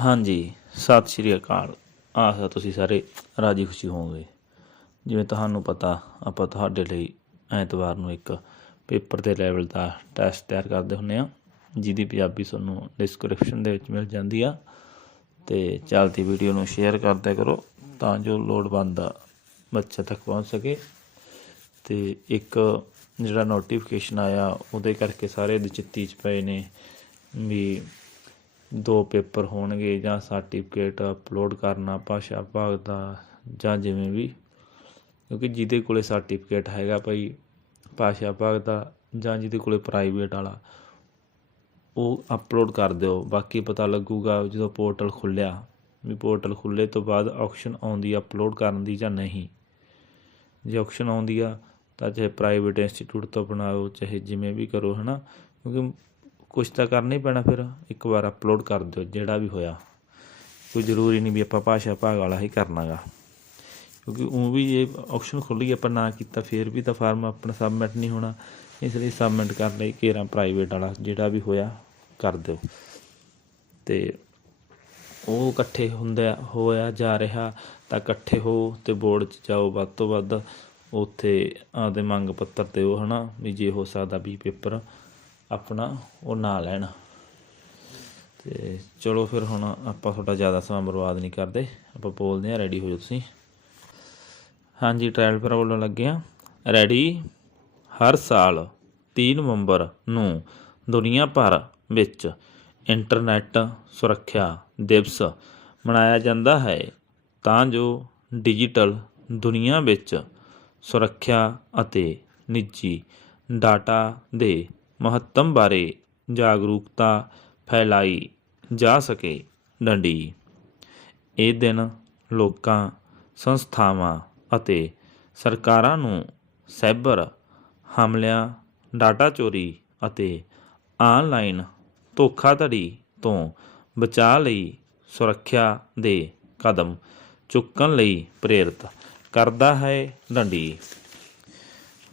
ਹਾਂਜੀ, ਸਤਿ ਸ਼੍ਰੀ ਅਕਾਲ। ਆਸ ਤੁਸੀਂ ਸਾਰੇ ਰਾਜੀ ਖੁਸ਼ੀ ਹੋਵੋਗੇ। ਜਿਵੇਂ ਤੁਹਾਨੂੰ ਪਤਾ, ਆਪਾਂ ਤੁਹਾਡੇ ਲਈ ਐਤਵਾਰ ਨੂੰ ਇੱਕ ਪੇਪਰ ਦੇ ਲੈਵਲ ਦਾ ਟੈਸਟ ਤਿਆਰ ਕਰਦੇ ਹੁੰਨੇ ਆ, ਜਿਹਦੀ ਪੰਜਾਬੀ ਤੁਹਾਨੂੰ ਡਿਸਕ੍ਰਿਪਸ਼ਨ ਦੇ ਵਿੱਚ ਮਿਲ ਜਾਂਦੀ ਆ। ਤੇ ਚੱਲਦੀ ਵੀਡੀਓ ਨੂੰ ਸ਼ੇਅਰ ਕਰਦਿਆ ਕਰੋ, ਤਾਂ ਜੋ ਲੋੜਵੰਦ ਬੱਚੇ ਤੱਕ ਪਹੁੰਚ ਸਕੇ। ਤੇ ਇੱਕ ਜਿਹੜਾ ਨੋਟੀਫਿਕੇਸ਼ਨ ਆਇਆ, ਉਹਦੇ ਕਰਕੇ ਸਾਰੇ ਦਚਿੱਤੀ ਚ ਪਏ ਨੇ ਵੀ ਦੋ ਪੇਪਰ ਹੋਣਗੇ ਜਾਂ ਸਰਟੀਫਿਕੇਟ ਅਪਲੋਡ ਕਰਨਾ ਭਾਸ਼ਾ ਭਾਗ ਦਾ ਜਾਂ ਜਿਵੇਂ ਵੀ, ਕਿਉਂਕਿ ਜਿਹਦੇ ਕੋਲੇ ਸਰਟੀਫਿਕੇਟ ਹੈਗਾ ਭਾਈ ਭਾਸ਼ਾ ਭਾਗ ਦਾ ਜਾਂ ਜਿਹਦੇ ਕੋਲੇ ਪ੍ਰਾਈਵੇਟ ਵਾਲਾ, ਉਹ ਅਪਲੋਡ ਕਰ ਦਿਓ। ਬਾਕੀ ਪਤਾ ਲੱਗੂਗਾ ਜਦੋਂ ਪੋਰਟਲ ਖੁੱਲਿਆ ਵੀ ਪੋਰਟਲ ਖੁੱਲੇ ਤੋਂ ਬਾਅਦ ਆਪਸ਼ਨ ਆਉਂਦੀ ਅਪਲੋਡ ਕਰਨ ਦੀ ਜਾਂ ਨਹੀਂ। ਜੇ ਆਪਸ਼ਨ ਆਉਂਦੀ ਆ ਤਾਂ ਚਾਹੇ ਪ੍ਰਾਈਵੇਟ ਇੰਸਟੀਚਿਊਟ ਤੋਂ ਬਣਾਓ, ਚਾਹੇ ਜਿਵੇਂ ਵੀ ਕਰੋ, ਹਨਾ? ਕਿਉਂਕਿ ਕੁਝ ਤਾਂ ਕਰਨਾ ਹੀ ਪੈਣਾ ਫਿਰ। ਇੱਕ ਵਾਰ ਅਪਲੋਡ ਕਰ ਦਿਓ, ਜਿਹੜਾ ਵੀ ਹੋਇਆ। ਕੋਈ ਜ਼ਰੂਰੀ ਨਹੀਂ ਵੀ ਆਪਾਂ ਭਾਸ਼ਾ ਭਾਗ ਵਾਲਾ ਹੀ ਕਰਨਾਗਾ। ਕਿਉਂਕਿ ਉਹ ਵੀ ਇਹ ਆਪਸ਼ਨ ਖੁੱਲ ਗਈ, ਆਪਾਂ ਨਾ ਕੀਤਾ, ਫਿਰ ਵੀ ਤਾਂ ਫਾਰਮ ਆਪਣਾ ਸਬਮਿਟ ਨਹੀਂ ਹੋਣਾ। ਇਸ ਲਈ ਸਬਮਿਟ ਕਰਨ ਲਈ ਘੇਰਾ ਪ੍ਰਾਈਵੇਟ ਵਾਲਾ, ਜਿਹੜਾ ਵੀ ਹੋਇਆ, ਕਰ ਦਿਓ। ਤੇ ਉਹ ਇਕੱਠੇ ਹੁੰਦਾ ਹੋਇਆ ਜਾ ਰਿਹਾ, ਤਾਂ ਇਕੱਠੇ ਹੋ ਤੇ ਬੋਰਡ 'ਚ ਜਾਓ। ਵੱਧ ਤੋਂ ਵੱਧ ਉੱਥੇ ਆਪਦੇ ਮੰਗ ਪੱਤਰ ਦਿਓ, ਹਨਾ? ਵੀ ਜੇ ਹੋ ਸਕਦਾ ਵੀ ਪੇਪਰ ਆਪਣਾ, ਉਹ ਨਾ ਲੈਣ। ਤੇ ਚਲੋ ਫਿਰ ਹੁਣ ਆਪਾਂ ਤੁਹਾਡਾ ਜ਼ਿਆਦਾ ਸਮਾਂ ਬਰਬਾਦ ਨਹੀਂ ਕਰਦੇ। ਆਪਾਂ ਬੋਲਦੇ ਹਾਂ ਰੈਡੀ ਹੋ ਜਾਓ ਤੁਸੀਂ। ਹਾਂਜੀ ਟ੍ਰਾਇਲ ਪਰ ਬੋਲਣ ਲੱਗੇ ਆ ਰੈਡੀ ਹਰ ਸਾਲ 3 ਨਵੰਬਰ ਨੂੰ ਦੁਨੀਆ ਭਰ ਵਿੱਚ ਇੰਟਰਨੈਟ ਸੁਰੱਖਿਆ ਦਿਵਸ ਮਨਾਇਆ ਜਾਂਦਾ ਹੈ। ਤਾਂ ਜੋ ਡਿਜੀਟਲ ਦੁਨੀਆ ਵਿੱਚ ਸੁਰੱਖਿਆ ਅਤੇ ਨਿੱਜੀ ਡਾਟਾ ਦੇ ਮਹੱਤਮ ਬਾਰੇ ਜਾਗਰੂਕਤਾ ਫੈਲਾਈ ਜਾ ਸਕੇ। ਡੰਡੀ। ਇਹ ਦਿਨ ਲੋਕਾਂ, ਸੰਸਥਾਵਾਂ ਅਤੇ ਸਰਕਾਰਾਂ ਨੂੰ ਸਾਈਬਰ ਹਮਲਿਆਂ, ਡਾਟਾ ਚੋਰੀ ਅਤੇ ਆਨਲਾਈਨ ਧੋਖਾਧੜੀ ਤੋਂ ਬਚਾਅ ਲਈ ਸੁਰੱਖਿਆ ਦੇ ਕਦਮ ਚੁੱਕਣ ਲਈ ਪ੍ਰੇਰਿਤ ਕਰਦਾ ਹੈ ਡੰਡੀ।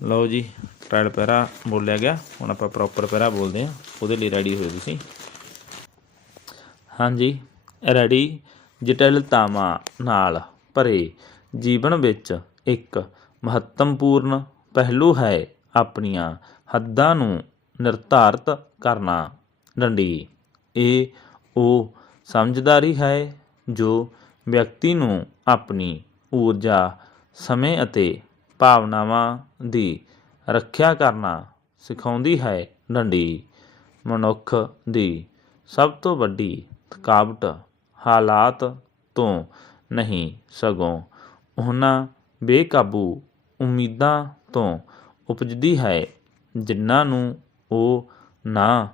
ਲਓ ਜੀ ਟ੍ਰਾਇਲ ਪੈਰਾ ਬੋਲਿਆ ਗਿਆ। ਹੁਣ ਆਪਾਂ ਪ੍ਰੋਪਰ ਪੈਰਾ ਬੋਲਦੇ ਹਾਂ। ਉਹਦੇ ਲਈ ਰੈਡੀ ਹੋਏ ਤੁਸੀਂ। ਹਾਂਜੀ ਰੈਡੀ ਜਟਿਲਤਾਵਾਂ ਨਾਲ ਭਰੇ ਜੀਵਨ ਵਿੱਚ ਇੱਕ ਮਹੱਤਵਪੂਰਨ ਪਹਿਲੂ ਹੈ ਆਪਣੀਆਂ ਹੱਦਾਂ ਨੂੰ ਨਿਰਧਾਰਤ ਕਰਨਾ। ਡੰਡੀ, ਇਹ ਉਹ ਸਮਝਦਾਰੀ ਹੈ ਜੋ ਵਿਅਕਤੀ ਨੂੰ ਆਪਣੀ ਊਰਜਾ, ਸਮੇਂ ਅਤੇ ਭਾਵਨਾਵਾਂ ਦੀ ਰੱਖਿਆ ਕਰਨਾ ਸਿਖਾਉਂਦੀ ਹੈ ਡੰਡੀ। ਮਨੁੱਖ ਦੀ ਸਭ ਤੋਂ ਵੱਡੀ ਥਕਾਵਟ ਹਾਲਾਤ ਤੋਂ ਨਹੀਂ ਸਗੋਂ ਉਹਨਾਂ ਬੇਕਾਬੂ ਉਮੀਦਾਂ ਤੋਂ ਉਪਜਦੀ ਹੈ, ਜਿਨ੍ਹਾਂ ਨੂੰ ਉਹ ਨਾ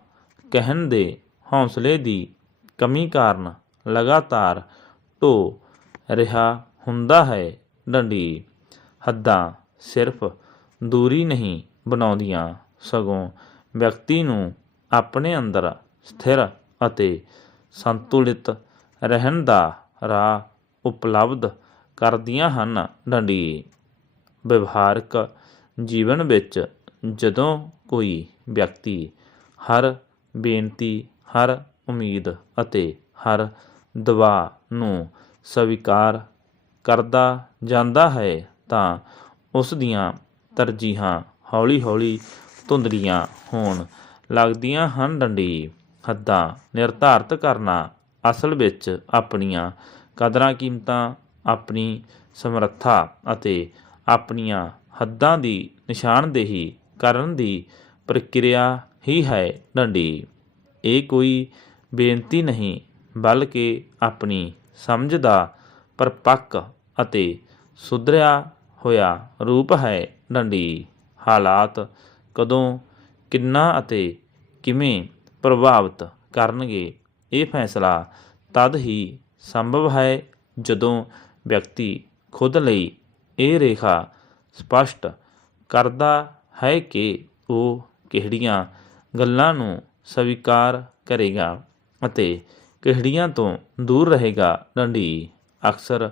ਕਹਿਣ ਦੇ ਹੌਸਲੇ ਦੀ ਕਮੀ ਕਾਰਨ ਲਗਾਤਾਰ ਢੋ ਰਿਹਾ ਹੁੰਦਾ ਹੈ। ਡੰਡੀ ਹੱਦਾਂ ਸਿਰਫ ਦੂਰੀ ਨਹੀਂ ਬਣਾਉਂਦੀਆਂ, ਸਗੋਂ ਵਿਅਕਤੀ ਨੂੰ ਆਪਣੇ ਅੰਦਰ ਸਥਿਰ ਅਤੇ ਸੰਤੁਲਿਤ ਰਹਿਣ ਦਾ ਰਾਹ ਉਪਲਬਧ ਕਰਦੀਆਂ ਹਨ। ਡੰਡੀ, ਵਿਵਹਾਰਕ ਜੀਵਨ ਵਿੱਚ ਜਦੋਂ ਕੋਈ ਵਿਅਕਤੀ ਹਰ ਬੇਨਤੀ, ਹਰ ਉਮੀਦ ਅਤੇ ਹਰ ਦਵਾ ਨੂੰ ਸਵੀਕਾਰ ਕਰਦਾ ਜਾਂਦਾ ਹੈ ਤਾਂ ਉਸ ਦੀਆਂ ਤਰਜੀਹਾਂ ਹੌਲੀ-ਹੌਲੀ ਧੁੰਦਲੀਆਂ ਹੋਣ ਲੱਗਦੀਆਂ ਹਨ ਡੰਡੀ। ਹੱਦਾਂ ਨਿਰਧਾਰਤ ਕਰਨਾ ਅਸਲ ਵਿੱਚ ਆਪਣੀਆਂ ਕਦਰਾਂ ਕੀਮਤਾਂ, ਆਪਣੀ ਸਮਰੱਥਾ ਅਤੇ ਆਪਣੀਆਂ ਹੱਦਾਂ ਦੀ ਨਿਸ਼ਾਨਦੇਹੀ ਕਰਨ ਦੀ ਪ੍ਰਕਿਰਿਆ ਹੀ ਹੈ ਡੰਡੀ। ਇਹ ਕੋਈ ਬੇਨਤੀ ਨਹੀਂ, ਬਲਕਿ ਆਪਣੀ ਸਮਝ ਦਾ ਪਰਪੱਕ ਅਤੇ ਸੁਧਰਿਆ ਹੋਇਆ ਰੂਪ ਹੈ ਡੰਡੀ। ਹਾਲਾਤ ਕਦੋਂ, ਕਿੰਨਾ ਅਤੇ ਕਿਵੇਂ ਪ੍ਰਭਾਵਿਤ ਕਰਨਗੇ, ਇਹ ਫੈਸਲਾ ਤਦ ਹੀ ਸੰਭਵ ਹੈ ਜਦੋਂ ਵਿਅਕਤੀ ਖੁਦ ਲਈ ਇਹ ਰੇਖਾ ਸਪਸ਼ਟ ਕਰਦਾ ਹੈ ਕਿ ਉਹ ਕਿਹੜੀਆਂ ਗੱਲਾਂ ਨੂੰ ਸਵੀਕਾਰ ਕਰੇਗਾ ਅਤੇ ਕਿਹੜੀਆਂ ਤੋਂ ਦੂਰ ਰਹੇਗਾ। ਡੰਡੀ ਅਕਸਰ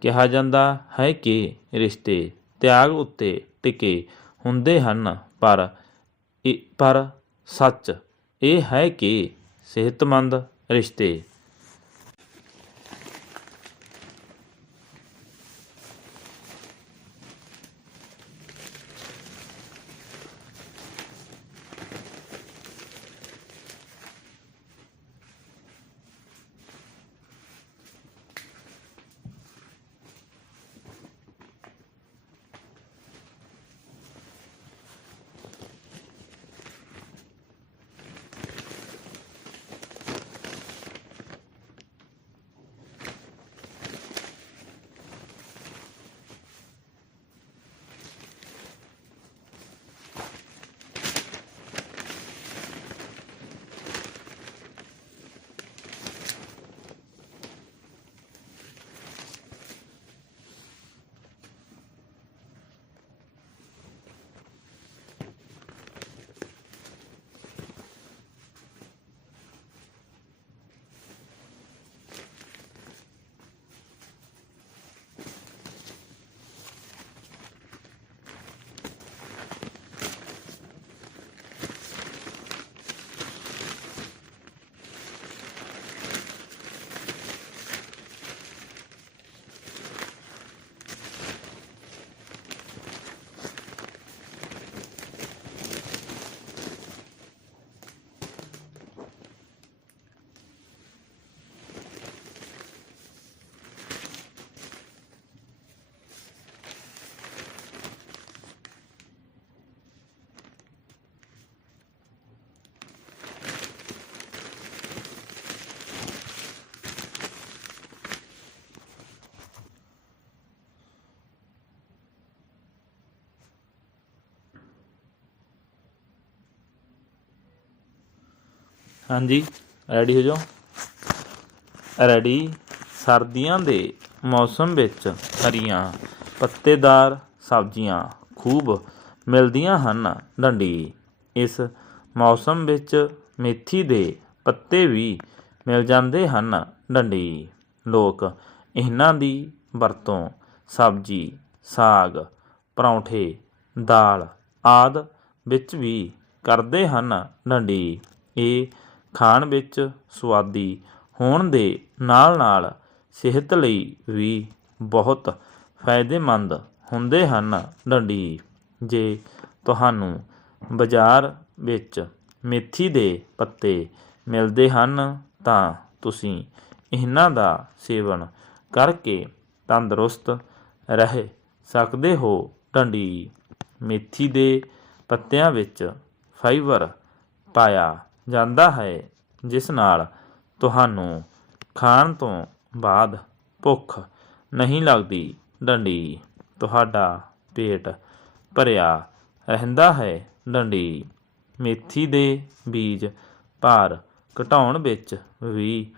ਕਿਹਾ ਜਾਂਦਾ ਹੈ ਕਿ ਰਿਸ਼ਤੇ ਤਿਆਗ ਉੱਤੇ ਟਿਕੇ ਹੁੰਦੇ ਹਨ, ਪਰ ਇਹ- ਪਰ ਸੱਚ ਇਹ ਹੈ ਕਿ ਸਿਹਤਮੰਦ ਰਿਸ਼ਤੇ ਹਾਂਜੀ ਰੈਡੀ ਹੋ ਜਾਓ। ਰੈਡੀ ਸਰਦੀਆਂ ਦੇ ਮੌਸਮ ਵਿੱਚ ਹਰੀਆਂ ਪੱਤੇਦਾਰ ਸਬਜ਼ੀਆਂ ਖੂਬ ਮਿਲਦੀਆਂ ਹਨ। ਡੰਡੀ, ਇਸ ਮੌਸਮ ਵਿੱਚ ਮੇਥੀ ਦੇ ਪੱਤੇ ਵੀ ਮਿਲ ਜਾਂਦੇ ਹਨ। ਡੰਡੀ, ਲੋਕ ਇਹਨਾਂ ਦੀ ਵਰਤੋਂ ਸਬਜ਼ੀ, ਸਾਗ, ਪਰੌਂਠੇ, ਦਾਲ ਆਦ ਵਿੱਚ ਵੀ ਕਰਦੇ ਹਨ। ਡੰਡੀ, ਇਹ ਖਾਣ ਵਿੱਚ ਸੁਆਦੀ ਹੋਣ ਦੇ ਨਾਲ-ਨਾਲ ਸਿਹਤ ਲਈ ਵੀ ਬਹੁਤ ਫਾਇਦੇਮੰਦ ਹੁੰਦੇ ਹਨ। ਡੰਡੀ, ਜੇ ਤੁਹਾਨੂੰ ਬਾਜ਼ਾਰ ਵਿੱਚ ਮੇਥੀ ਦੇ ਪੱਤੇ ਮਿਲਦੇ ਹਨ, ਤਾਂ ਤੁਸੀਂ ਇਹਨਾਂ ਦਾ ਸੇਵਨ ਕਰਕੇ ਤੰਦਰੁਸਤ ਰਹਿ ਸਕਦੇ ਹੋ। ਡੰਡੀ, ਮੇਥੀ ਦੇ ਪੱਤਿਆਂ ਵਿੱਚ ਫਾਈਬਰ ਪਾਇਆ ਜਾਂਦਾ ਹੈ, ਜਿਸ ਨਾਲ ਤੁਹਾਨੂੰ ਖਾਣ ਤੋਂ ਬਾਅਦ ਭੁੱਖ ਨਹੀਂ ਲੱਗਦੀ। ਡੰਡੀ, ਤੁਹਾਡਾ ਪੇਟ ਭਰਿਆ ਰਹਿੰਦਾ ਹੈ। ਡੰਡੀ, ਮੇਥੀ ਦੇ ਬੀਜ ਭਾਰ ਘਟਾਉਣ ਵਿੱਚ ਵੀ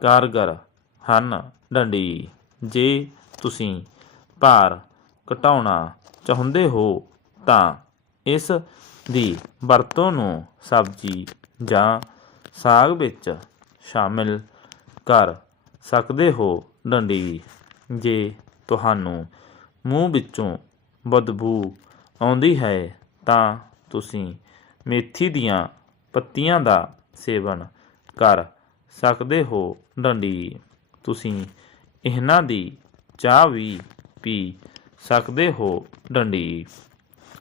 ਕਾਰਗਰ ਹਨ। ਡੰਡੀ, ਜੇ ਤੁਸੀਂ ਭਾਰ ਘਟਾਉਣਾ ਚਾਹੁੰਦੇ ਹੋ, ਤਾਂ ਇਸ ਦੀ ਵਰਤੋਂ ਨੂੰ ਸਬਜ਼ੀ ਜਾਂ ਸਾਗ ਵਿੱਚ ਸ਼ਾਮਿਲ ਕਰ ਸਕਦੇ ਹੋ ਡੰਡੀ। ਜੇ ਤੁਹਾਨੂੰ ਮੂੰਹ ਵਿੱਚੋਂ ਬਦਬੂ ਆਉਂਦੀ ਹੈ, ਤਾਂ ਤੁਸੀਂ ਮੇਥੀ ਦੀਆਂ ਪੱਤੀਆਂ ਦਾ ਸੇਵਨ ਕਰ ਸਕਦੇ ਹੋ ਡੰਡੀ। ਤੁਸੀਂ ਇਹਨਾਂ ਦੀ ਚਾਹ ਵੀ ਪੀ ਸਕਦੇ ਹੋ ਡੰਡੀ।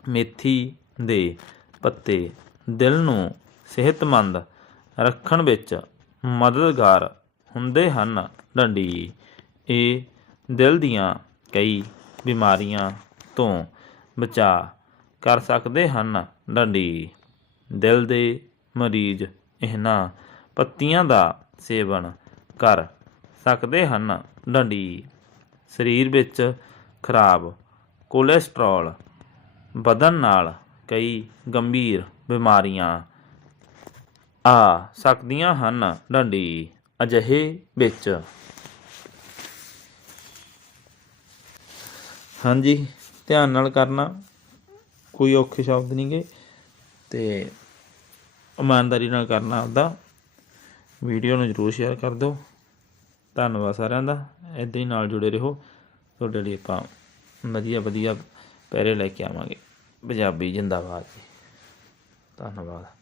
ਮੇਥੀ ਦੇ ਪੱਤੇ ਦਿਲ ਨੂੰ ਸਿਹਤਮੰਦ ਰੱਖਣ ਵਿੱਚ ਮਦਦਗਾਰ ਹੁੰਦੇ ਹਨ। ਡੰਡੀ, ਇਹ ਦਿਲ ਦੀਆਂ ਕਈ ਬਿਮਾਰੀਆਂ ਤੋਂ ਬਚਾ ਕਰ ਸਕਦੇ ਹਨ। ਡੰਡੀ, ਦਿਲ ਦੇ ਮਰੀਜ਼ ਇਹਨਾਂ ਪੱਤੀਆਂ ਦਾ ਸੇਵਨ ਕਰ ਸਕਦੇ ਹਨ। ਡੰਡੀ, ਸਰੀਰ ਵਿੱਚ ਖਰਾਬ ਕੋਲੇਸਟ੍ਰੋਲ ਵਧਣ ਨਾਲ ਕਈ ਗੰਭੀਰ ਬਿਮਾਰੀਆਂ ਆ ਸਕਦੀਆਂ ਹਨ ਡੰਡੀ। ਅਜਿਹੇ ਵਿੱਚ। ਹਾਂਜੀ, ਧਿਆਨ ਨਾਲ ਕਰਨਾ। ਕੋਈ ਔਖੇ ਸ਼ਬਦ ਨਹੀਂਗੇ ਤੇ ਇਮਾਨਦਾਰੀ ਨਾਲ ਕਰਨਾ ਆਪਦਾ। ਵੀਡੀਓ ਨੂੰ ਜਰੂਰ ਸ਼ੇਅਰ ਕਰ ਦਿਓ। ਧੰਨਵਾਦ ਸਾਰਿਆਂ ਦਾ। ਇਦਾਂ ਹੀ ਨਾਲ ਜੁੜੇ ਰਹੋ। ਤੁਹਾਡੇ ਲਈ ਆਪਾਂ ਵਧੀਆ ਵਧੀਆ ਪੈਰੇ ਲੈ ਕੇ ਆਵਾਂਗੇ। ਪੰਜਾਬੀ ਜਿੰਦਾਬਾਦ ਧੰਨਵਾਦ।